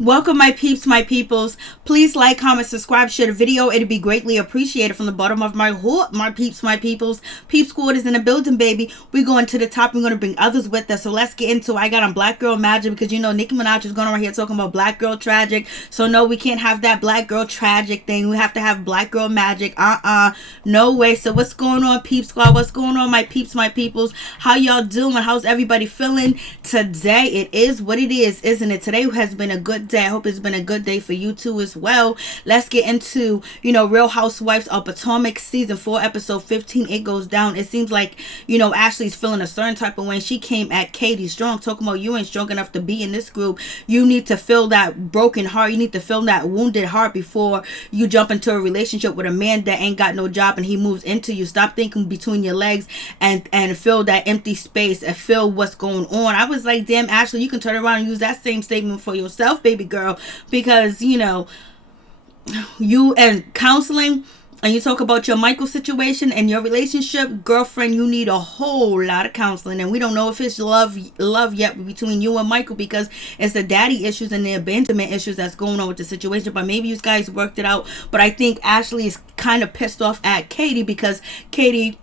Welcome, my peeps, my peoples. Please like, comment, subscribe, share the video. It'd be greatly appreciated from the bottom of my heart, my peeps, my peoples. Peep Squad is in the building, baby. We're going to the top. We're going to bring others with us. So let's get into it. I got on Black Girl Magic because, you know, Nicki Minaj is going around here talking about Black Girl Tragic. So, no, we can't have that Black Girl Tragic thing. We have to have Black Girl Magic. No way. So what's going on, Peep Squad? What's going on, my peeps, my peoples? How y'all doing? How's everybody feeling today? It is what it is, isn't it? Today has been a good day. I hope it's been a good day for you too as well. Let's get into, you know, Real Housewives of Potomac season 4 episode 15. It goes down. It seems like, you know, Ashley's feeling a certain type of way. She came at Katie strong, talking about you ain't strong enough to be in this group. You need to feel that broken heart. You need to feel that wounded heart before you jump into a relationship with a man that ain't got no job and he moves into you. Stop thinking between your legs and fill that empty space and feel what's going on. I was like, damn, Ashley, you can turn around and use that same statement for yourself, baby girl. Because, you know, you and counseling, and you talk about your Michael situation and your relationship, girlfriend, you need a whole lot of counseling. And we don't know if it's love yet between you and Michael, because it's the daddy issues and the abandonment issues that's going on with the situation. But maybe you guys worked it out. But I think Ashley is kind of pissed off at Katie because Katie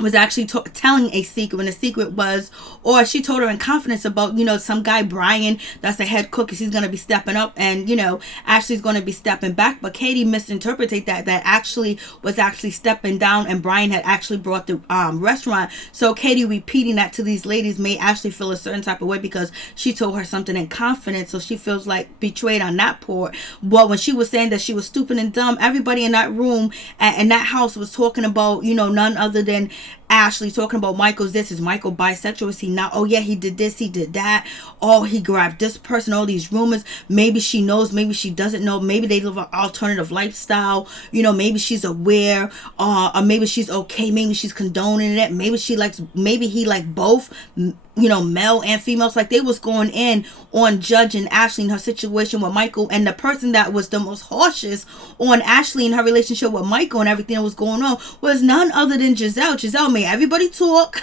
was actually telling a secret, and the secret was, or she told her in confidence about, you know, some guy Bryant that's the head cook, and she's going to be stepping up, and, you know, Ashley's going to be stepping back. But Katie misinterpreted that Ashley was actually stepping down and Bryant had actually brought the restaurant. So Katie repeating that to these ladies made Ashley feel a certain type of way because she told her something in confidence, so she feels like betrayed on that part. But when she was saying that she was stupid and dumb, everybody in that room and that house was talking about, you know, none other than Ashley, talking about Michael's this. Is Michael bisexual? Is he not? Oh yeah, he did this, he did that. Oh, he grabbed this person. All these rumors. Maybe she knows, maybe she doesn't know. Maybe they live an alternative lifestyle. You know, maybe she's aware, or maybe she's okay. Maybe she's condoning it. Maybe she likes. Maybe he like both. You know, male and females. Like they was going in on judging Ashley in her situation with Michael, and the person that was the most harshest on Ashley in her relationship with Michael and everything that was going on was none other than Gizelle. Gizelle made everybody talk,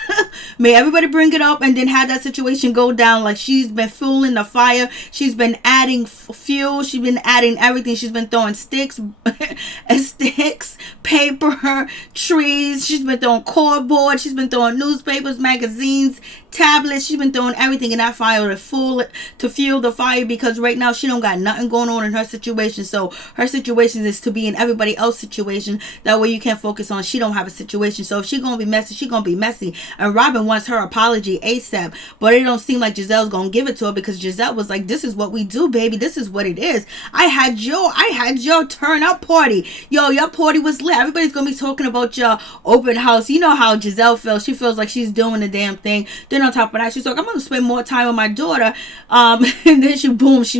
made everybody bring it up, and then had that situation go down. Like she's been fueling the fire. She's been adding fuel. She's been adding everything. She's been throwing sticks, paper, trees. She's been throwing cardboard. She's been throwing newspapers, magazines, tablets. She's been throwing everything in that fire to fuel the fire, because right now she don't got nothing going on in her situation. So her situation is to be in everybody else's situation. That way you can't focus on she don't have a situation. So if she gonna be messy, she gonna be messy. And Robin wants her apology ASAP, but it don't seem like Gizelle's gonna give it to her, because Gizelle was like, this is what we do, baby. This is what it is. I had your turn up party. Yo, your party was lit. Everybody's gonna be talking about your open house. You know how Gizelle feels. She feels like she's doing the damn thing. Then on top of that, she's like, I'm gonna spend more time with my daughter. And then she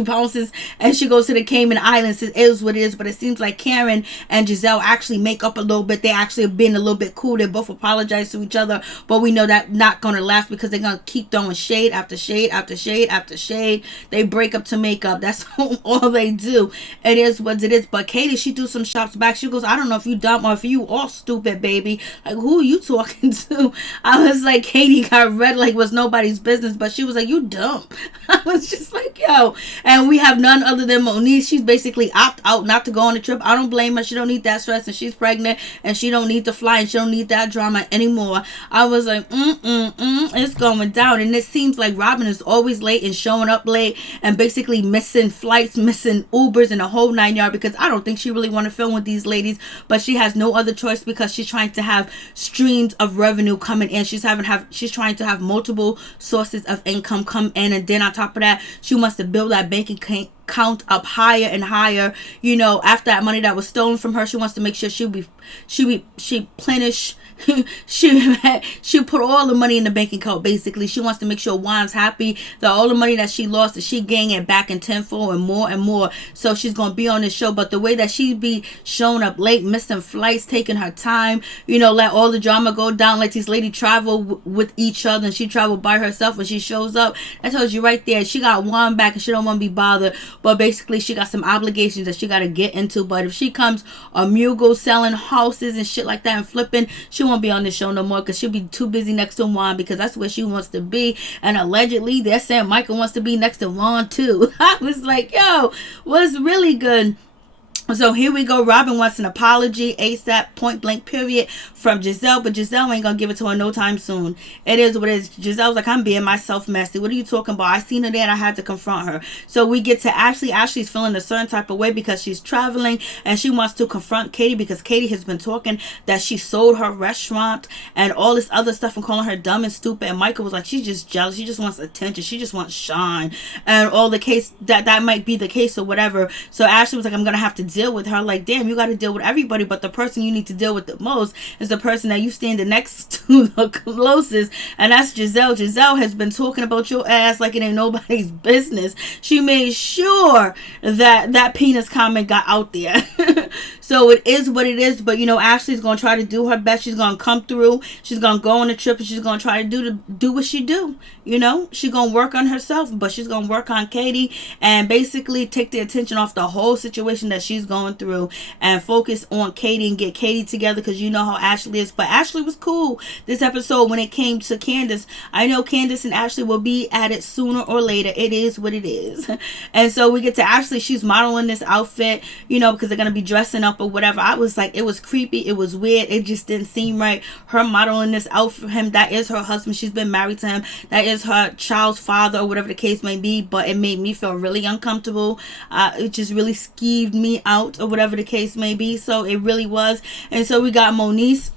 bounces and she goes to the Cayman Islands. It is what it is. But it seems like Karen and Gizelle actually make up a little bit. They actually have been a little bit cool. They both apologize to each other, but we know that not gonna last, because they're gonna keep throwing shade after shade after shade after shade. They break up to make up. That's all they do. It is what it is. But Katie, she do some shots back. She goes, I don't know if you dumb or if you all stupid, baby. Like, who are you talking to? I was like, Katie got red like was nobody's business, but she was like, you dumb. I was just like, yo. And we have none other than Monique. She's basically opt out not to go on the trip. I don't blame her. She don't need that stress, and she's pregnant, and she don't need to fly, and she don't need that drama anymore. I was like, it's going down. And it seems like Robin is always late and showing up late and basically missing flights, missing Ubers, and the whole 9 yards, because I don't think she really want to film with these ladies, but she has no other choice because she's trying to have streams of revenue coming in. She's trying to have multiple sources of income come in, and then on top of that, she wants to build that bank account up higher and higher. You know, after that money that was stolen from her, she wants to make sure she replenish. she put all the money in the bank account. Basically, she wants to make sure Juan's happy, that all the money that she lost, that she gain it back in tenfold and more and more. So she's gonna be on this show, but the way that she be showing up late, missing flights, taking her time, you know, let all the drama go down, let these ladies travel with each other, and she travel by herself when she shows up. That tells you right there, she got Juan back and she don't want to be bothered, but basically she got some obligations that she got to get into. But if she comes a Mugo selling houses and shit like that and flipping, she won't be on this show no more because she'll be too busy next to Juan, because that's where she wants to be. And allegedly they're saying Michael wants to be next to Juan too. I was like, yo, was really good. So here we go. Robin wants an apology ASAP, point blank period, from Gizelle, but Gizelle ain't gonna give it to her no time soon. It is what it is. Giselle's like, I'm being myself messy. What are you talking about? I seen her there and I had to confront her. So we get to Ashley. Ashley's feeling a certain type of way because she's traveling and she wants to confront Katie, because Katie has been talking that she sold her restaurant and all this other stuff and calling her dumb and stupid. And Michael was like, she's just jealous. She just wants attention. She just wants shine, and all the case that might be the case or whatever. So Ashley was like, I'm gonna have to deal with her. Like, damn, you got to deal with everybody, but the person you need to deal with the most is the person that you standing next to the closest, and that's Gizelle. Gizelle has been talking about your ass like it ain't nobody's business. She made sure that penis comment got out there. So it is what it is. But Ashley's gonna try to do her best. She's gonna come through. She's gonna go on a trip and she's gonna try to do what she do. She's gonna work on herself, but she's gonna work on Katie and basically take the attention off the whole situation that she's going through and focus on Katie and get Katie together, because you know how Ashley is. But Ashley was cool this episode when it came to Candace. I know Candace and Ashley will be at it sooner or later. It is what it is. And so we get to Ashley. She's modeling this outfit, because they're gonna be dressing up or whatever. I was like, it was creepy, it was weird, it just didn't seem right. Her modeling this outfit for him, that is her husband, she's been married to him, that is her child's father or whatever the case may be. But it made me feel really uncomfortable. It just really skeeved me out or whatever the case may be. So it really was. And so we got Monique,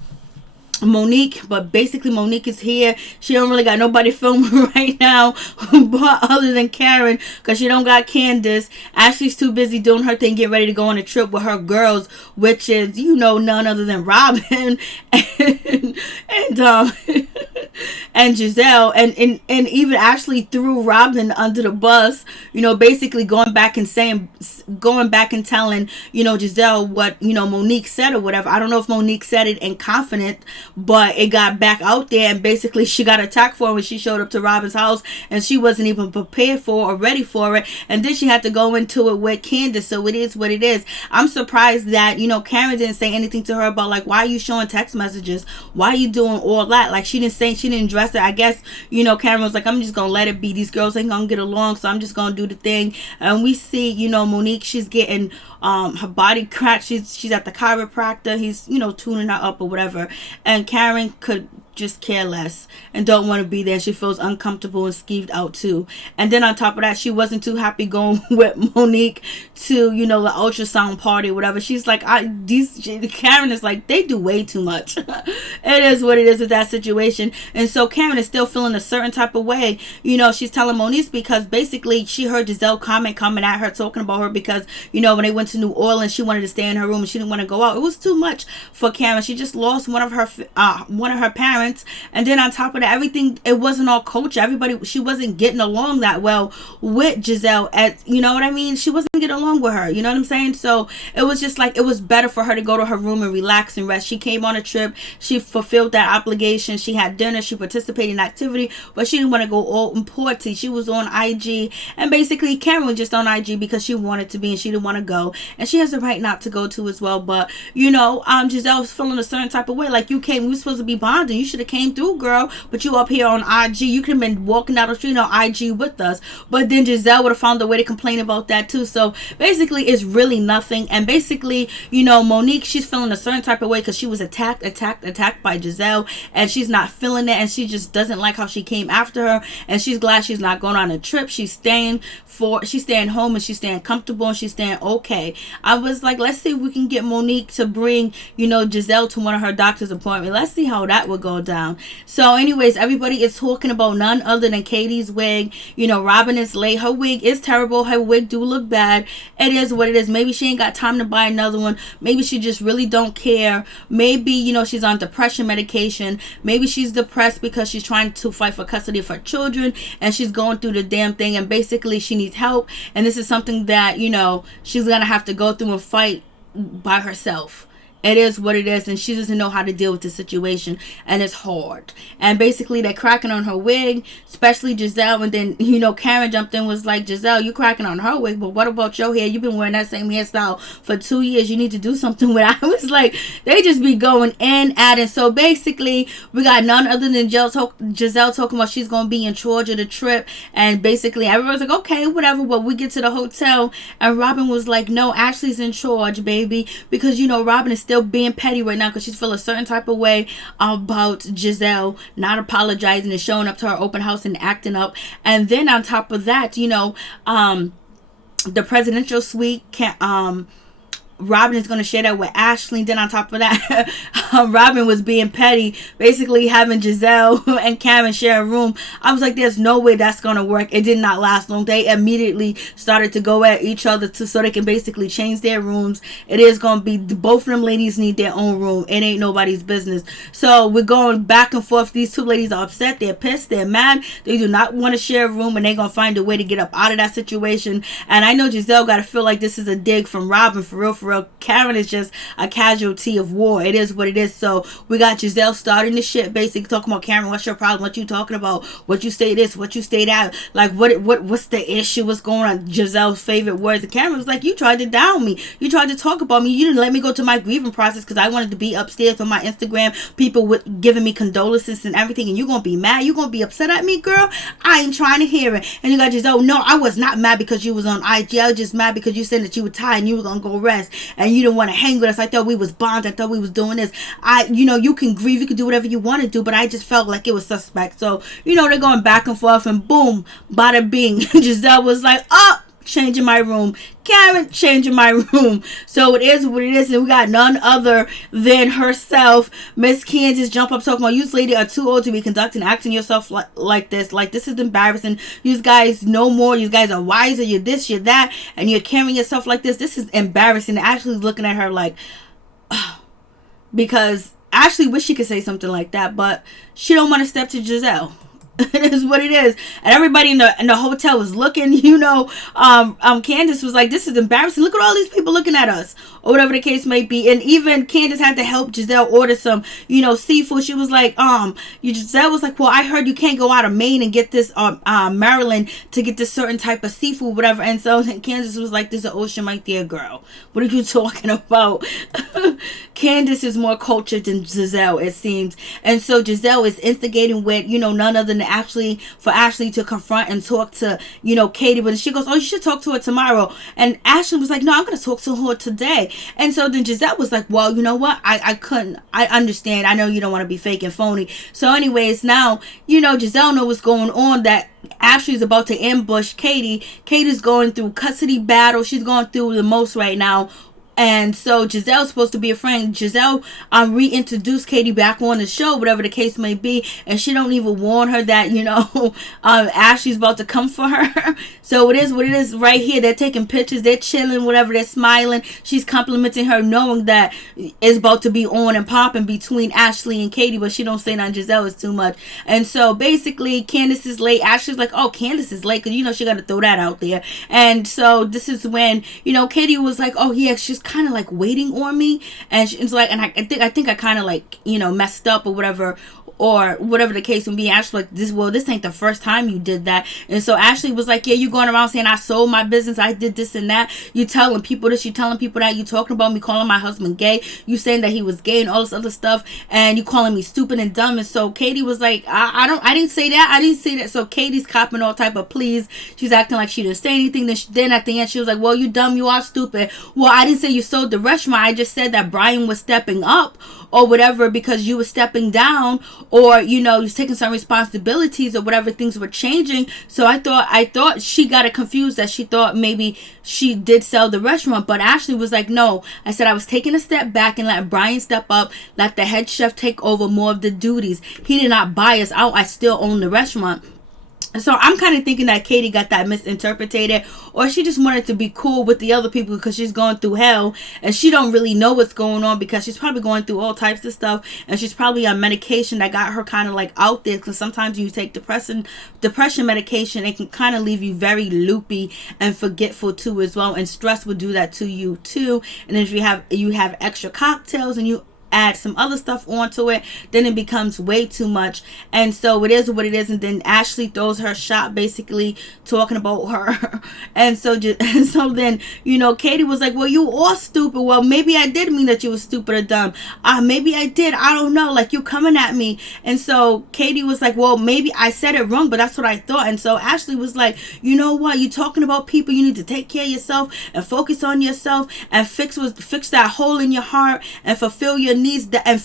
but basically Monique is here. She don't really got nobody filming right now but other than Karen, because she don't got Candace. Ashley's too busy doing her thing, getting ready to go on a trip with her girls, which is none other than Robin and Gizelle, and even Ashley threw Robin under the bus, basically going back and telling Gizelle what Monique said or whatever. I don't know if Monique said it in confidence, but it got back out there, and basically she got attacked for it when she showed up to Robin's house, and she wasn't even prepared for or ready for it, and then she had to go into it with Candace. So it is what it is. I'm surprised that Karen didn't say anything to her about, like, why are you showing text messages, why are you doing all that. Like, she didn't address it. I guess Karen was like, I'm just gonna let it be, these girls ain't gonna get along, so I'm just gonna do the thing. And we see Monique, she's getting her body cracked. She's at the chiropractor. He's tuning her up or whatever, and Karen could just care less and don't want to be there. She feels uncomfortable and skeeved out too. And then on top of that, she wasn't too happy going with Monique to the ultrasound party or whatever. She's like, Karen is like, they do way too much. It is what it is with that situation. And so Karen is still feeling a certain type of way. She's telling Monique, because basically she heard Gizelle coming at her, talking about her, because when they went to New Orleans, she wanted to stay in her room and she didn't want to go out. It was too much for Karen. She just lost one of her parents. And then on top of that, everything, it wasn't all culture. She wasn't getting along that well with Gizelle. What I mean? She wasn't getting along with her. You know what I'm saying? So it was just like, it was better for her to go to her room and relax and rest. She came on a trip. She fulfilled that obligation. She had dinner. She participated in activity, but she didn't want to go all important. She was on IG, and basically Karen was just on IG because she wanted to be and she didn't want to go, and she has the right not to go to as well. But Gizelle was feeling a certain type of way. Like, you came, we were supposed to be bonding. You should have came through, girl, but you up here on IG. You could have been walking down the street on IG with us. But then Gizelle would have found a way to complain about that too. So basically it's really nothing. And basically Monique, she's feeling a certain type of way because she was attacked by Gizelle, and she's not feeling it, and she just doesn't like how she came after her, and she's glad she's not going on a trip. She's staying home, and she's staying comfortable, and she's staying okay. I was like, let's see if we can get Monique to bring Gizelle to one of her doctor's appointments. Let's see how that would go down. So anyways, everybody is talking about none other than Katie's wig. Robin is late. Her wig is terrible. Her wig do look bad. It is what it is. Maybe she ain't got time to buy another one. Maybe she just really don't care. Maybe she's on depression medication. Maybe she's depressed because she's trying to fight for custody of her children, and she's going through the damn thing, and basically she needs help, and this is something that she's gonna have to go through and fight by herself. It is what it is, and she doesn't know how to deal with the situation, and it's hard. And basically, they're cracking on her wig, especially Gizelle. And then, Karen jumped in, was like, Gizelle, you cracking on her wig, but what about your hair? You've been wearing that same hairstyle for 2 years. You need to do something with it. I was like, they just be going in at it. So basically, we got none other than Gizelle talking about she's going to be in charge of the trip. And basically, everyone's like, okay, whatever. But we get to the hotel, and Robin was like, no, Ashley's in charge, baby. Because, Robin is still being petty right now because she's feeling a certain type of way about Gizelle not apologizing and showing up to her open house and acting up. And then on top of that, the presidential suite Robin is going to share that with Ashley. Then on top of that, Robin was being petty, basically having Gizelle and Karen share a room. I was like, there's no way that's going to work. It did not last long. They immediately started to go at each other so they can basically change their rooms. It is going to be, both of them ladies need their own room. It ain't nobody's business. So we're going back and forth. These two ladies are upset. They're pissed. They're mad. They do not want to share a room, and they're going to find a way to get up out of that situation. And I know Gizelle got to feel like this is a dig from Robin, for real. Karen is just a casualty of war. It is what it is. So we got Gizelle starting the shit, basically talking about, Karen, what's your problem? What you talking about? What you say this? What you say that? Like, what's the issue? What's going on? Giselle's favorite words. And Karen was like, you tried to down me. You tried to talk about me. You didn't let me go to my grieving process because I wanted to be upstairs on my Instagram. People with giving me condolences and everything. And you gonna be mad? You gonna be upset at me, girl? I ain't trying to hear it. And you got Gizelle, no, I was not mad because you was on IG. I was just mad because you said that you were tired and you were gonna go rest. And you didn't want to hang with us. I thought we was bonded. I thought we was doing this. You can grieve, you can do whatever you want to do, but I just felt like it was suspect. So, they're going back and forth, and boom, bada bing. Gizelle was like, oh, changing my room. Karen, changing my room. So it is what it is, and we got none other than herself, Miss Candace, jump up talking about, you lady are too old to be acting yourself like this. Like, this is embarrassing. You guys know more. You guys are wiser. You're this, you're that, and you're carrying yourself like this. This is embarrassing. Ashley's looking at her like, because Ashley wish she could say something like that, but she don't want to step to Gizelle. It is what it is. And everybody in the hotel was looking, Candace was like, this is embarrassing. Look at all these people looking at us, or whatever the case may be. And even Candace had to help Gizelle order some, seafood. She was like, Gizelle was like, well, I heard you can't go out of Maine and get this, Maryland to get this certain type of seafood, whatever. And so Candace was like, there's an ocean right there, girl. What are you talking about? Candace is more cultured than Gizelle, it seems. And so Gizelle is instigating with, none other than Ashley to confront and talk to, Katie. But she goes, oh, you should talk to her tomorrow. And Ashley was like, no, I'm going to talk to her today. And so then Gizelle was like, well, you know what? I couldn't. I understand. I know you don't want to be fake and phony. So anyways, now, Gizelle knows what's going on, that Ashley's about to ambush Katie. Katie's going through custody battle. She's going through the most right now. And so Giselle's supposed to be a friend. Gizelle reintroduced Katie back on the show, whatever the case may be, and she don't even warn her that Ashley's about to come for her. So it is what it is right here. They're taking pictures, they're chilling, whatever, they're smiling. She's complimenting her, knowing that it's about to be on and popping between Ashley and Katie, but she don't say nothing. Gizelle is too much. And so basically Candace is late. Ashley's like, oh, Candace is late, because she got to throw that out there. And so this is when Katie was like, oh yeah, she's kind of like waiting on me, and it's like, and I think I kind of like messed up or whatever the case would be. Ashley like, this ain't the first time you did that. And so Ashley was like, yeah, you going around saying I sold my business, I did this and that, you telling people this, you telling people that, you talking about me, calling my husband gay, you saying that he was gay and all this other stuff, and you calling me stupid and dumb. And so Katie was like, I didn't say that. So Katie's copping all type of pleas. She's acting like she didn't say anything. Then at the end she was like, well, you dumb, you are stupid. Well, I didn't say you sold the restaurant. I just said that Bryant was stepping up or whatever because you were stepping down, or he was taking some responsibilities or whatever, things were changing. So I thought she got it confused, that she thought maybe she did sell the restaurant. But Ashley was like, no, I said I was taking a step back and let Brian step up, let the head chef take over more of the duties. He did not buy us out. I still own the restaurant. So I'm kind of thinking that Katie got that misinterpreted, or she just wanted to be cool with the other people because she's going through hell and she don't really know what's going on, because she's probably going through all types of stuff and she's probably on medication that got her kind of like out there, because sometimes you take depression medication, it can kind of leave you very loopy and forgetful too as well, and stress would do that to you too. And if you have extra cocktails and you add some other stuff onto it, then it becomes way too much. And so it is what it is. And then Ashley throws her shot, basically talking about her. And so then, you know, Katie was like, well, you all stupid. Well, maybe I did mean that you were stupid or dumb. Maybe I did. I don't know. Like, you coming at me. And so Katie was like, well, maybe I said it wrong, but that's what I thought. And so Ashley was like, you know what? You talking about people. You need to take care of yourself and focus on yourself and fix that hole in your heart and fulfill your needs and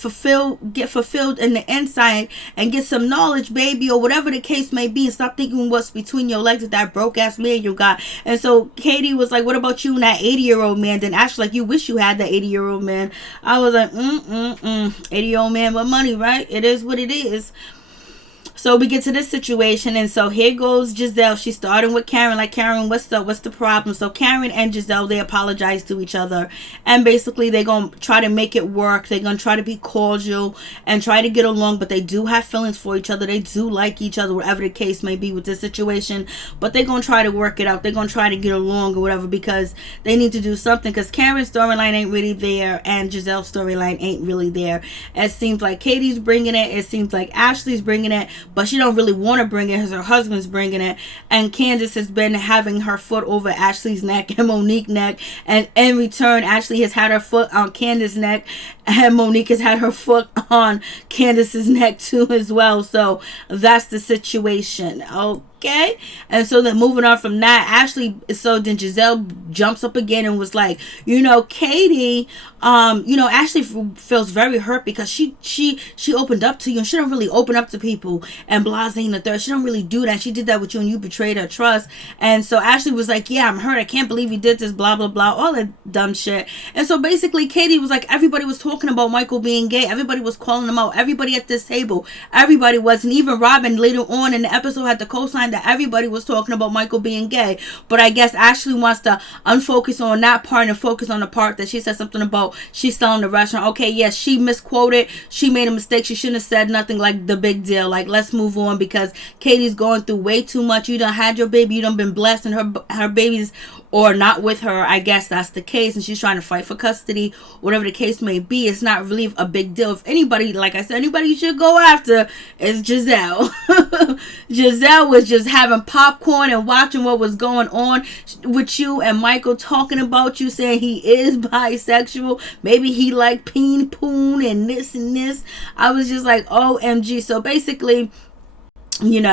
get fulfilled in the inside and get some knowledge, baby, or whatever the case may be, and stop thinking what's between your legs with that broke ass man you got. And so Katie was like, what about you and that 80-year-old man? Then Ashley like, you wish you had that 80-year-old man. I was like, 80-year-old man with money, right? It is what it is. So we get to this situation, and so here goes Gizelle. She's starting with Karen, like, Karen, what's the problem? So Karen and Gizelle, they apologize to each other, and basically they're going to try to make it work. They're going to try to be cordial and try to get along, but they do have feelings for each other. They do like each other, whatever the case may be with this situation, but they're going to try to work it out. They're going to try to get along or whatever, because they need to do something, because Karen's storyline ain't really there and Gizelle's storyline ain't really there. It seems like Katie's bringing it. It seems like Ashley's bringing it, but she don't really want to bring it because her husband's bringing it. And Candace has been having her foot over Ashley's neck and Monique's neck, and in return Ashley has had her foot on Candace's neck, and Monique has had her foot on Candace's neck too as well. So that's the situation. Okay. And so then moving on from that, then Gizelle jumps up again and was like, you know, Katie, Ashley feels very hurt because she opened up to you, and she don't really open up to people, and blase and the third. She don't really do that. She did that with you and you betrayed her trust. And so Ashley was like, yeah, I'm hurt. I can't believe you did this, blah, blah, blah, all that dumb shit. And so basically Katie was like, everybody was talking about Michael being gay. Everybody was calling him out. Everybody at this table. Everybody was. And even Robin later on in the episode had to co-sign that everybody was talking about Michael being gay. But I guess Ashley wants to unfocus on that part and focus on the part that she said something about she's selling the restaurant. Okay, yes, she misquoted. She made a mistake. She shouldn't have said nothing like the big deal. Like, let's move on, because Katie's going through way too much. You done had your baby. You done been blessed, and her babies or not with her. I guess that's the case, and she's trying to fight for custody, whatever the case may be. It's not really a big deal. If anybody, like I said, anybody you should go after is Gizelle. Gizelle was just having popcorn and watching what was going on with you and Michael, talking about you, saying he is bisexual. Maybe he like peen poon and this and this. I was just like, OMG. So basically, it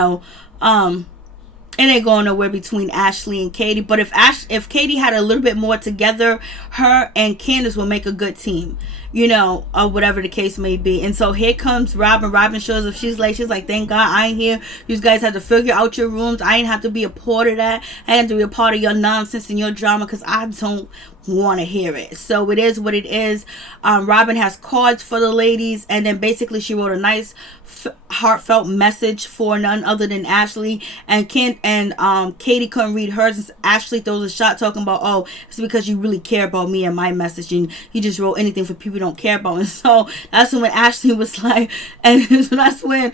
ain't going nowhere between Ashley and Katie. But if Katie had a little bit more together, her and Candace will make a good team, or whatever the case may be. And so here comes Robin. Robin shows up. She's like, thank God I ain't here. You guys have to figure out your rooms. I ain't have to be a part of that. I have to be a part of your nonsense and your drama, because I don't want to hear it. So it is what it is. Robin has cards for the ladies, and then basically she wrote a nice heartfelt message for none other than Ashley, and Katie couldn't read hers, and Ashley throws a shot talking about, it's because you really care about me and my message, and you just wrote anything for people you don't care about. And so that's when Ashley was like, and so that's when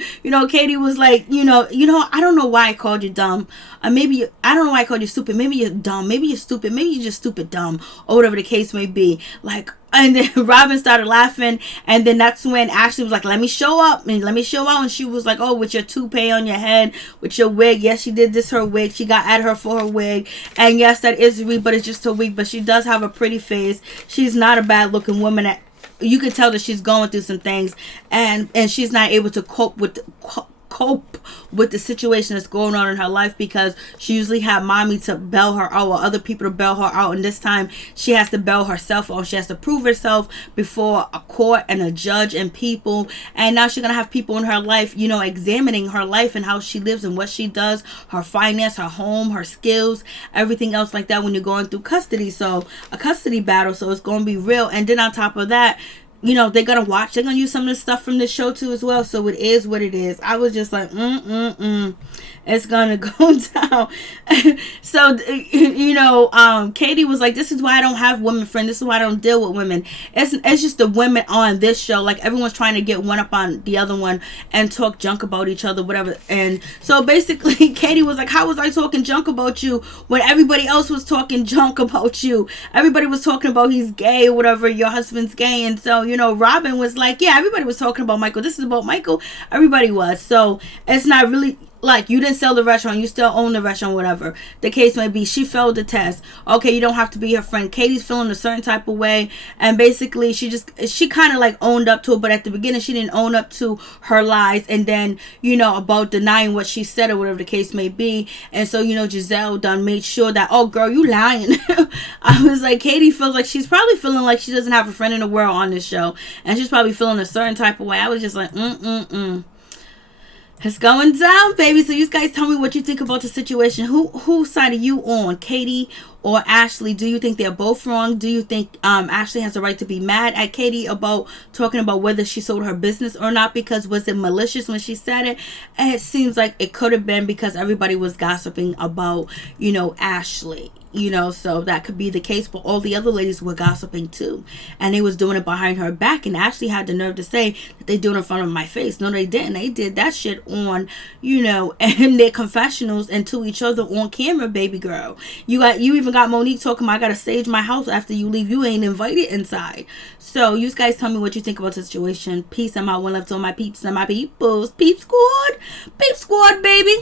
Katie was like, I don't know why I called you dumb, I don't know why I called you stupid. Maybe you're dumb, maybe you're stupid, maybe you're just stupid dumb, or whatever the case may be. Like, and then Robin started laughing, and then that's when Ashley was like, let me show up, and she was like, with your toupee on your head, with your wig. Yes, she did this, her wig, she got at her for her wig, and yes, that is a wig, but it's just her wig, but she does have a pretty face. She's not a bad looking woman. You can tell that she's going through some things, and she's not able to cope with the situation that's going on in her life, because she usually had mommy to bail her out, or other people to bail her out, and this time she has to bail herself out. She has to prove herself before a court and a judge and people, and now she's gonna have people in her life examining her life and how she lives and what she does, her finance, her home, her skills, everything else like that, when you're going through custody. So a custody battle, so it's gonna be real. And then on top of that, they're gonna watch, they're gonna use some of the stuff from this show too as well. So it is what it is. I was just like, it's gonna go down. So Katie was like, this is why I don't have women friends, this is why I don't deal with women. It's just the women on this show, like everyone's trying to get one up on the other one and talk junk about each other, whatever. And so basically Katie was like, how was I talking junk about you when everybody else was talking junk about you? Everybody was talking about he's gay or whatever, your husband's gay. And so Robin was like, yeah, everybody was talking about Michael, this is about Michael, everybody was. So it's not really like you didn't sell the restaurant, you still own the restaurant, whatever the case may be. She failed the test. Okay, you don't have to be her friend. Katie's feeling a certain type of way, and basically she kind of like owned up to it, but at the beginning she didn't own up to her lies, and then about denying what she said or whatever the case may be. And so Gizelle done made sure that, oh girl, you lying. I was like, Katie feels like she's probably feeling like she doesn't have a friend in the world on this show, and she's probably feeling a certain type of way. I was just like, It's going down, baby. So you guys tell me what you think about the situation. Whose side are you on, Katie or Ashley? Do you think they're both wrong? Do you think Ashley has the right to be mad at Katie about talking about whether she sold her business or not? Because was it malicious when she said it? And it seems like it could have been because everybody was gossiping about, Ashley. So that could be the case, but all the other ladies were gossiping too, and they was doing it behind her back, and Ashley had the nerve to say that they do it in front of my face. No, they didn't. They did that shit on, and their confessionals and to each other on camera, baby girl. You even got Monique talking about, I gotta stage my house after you leave. You ain't invited inside. So you guys tell me what you think about the situation. Peace. I'm out. One love to all my peeps and my peoples. Peep squad, baby.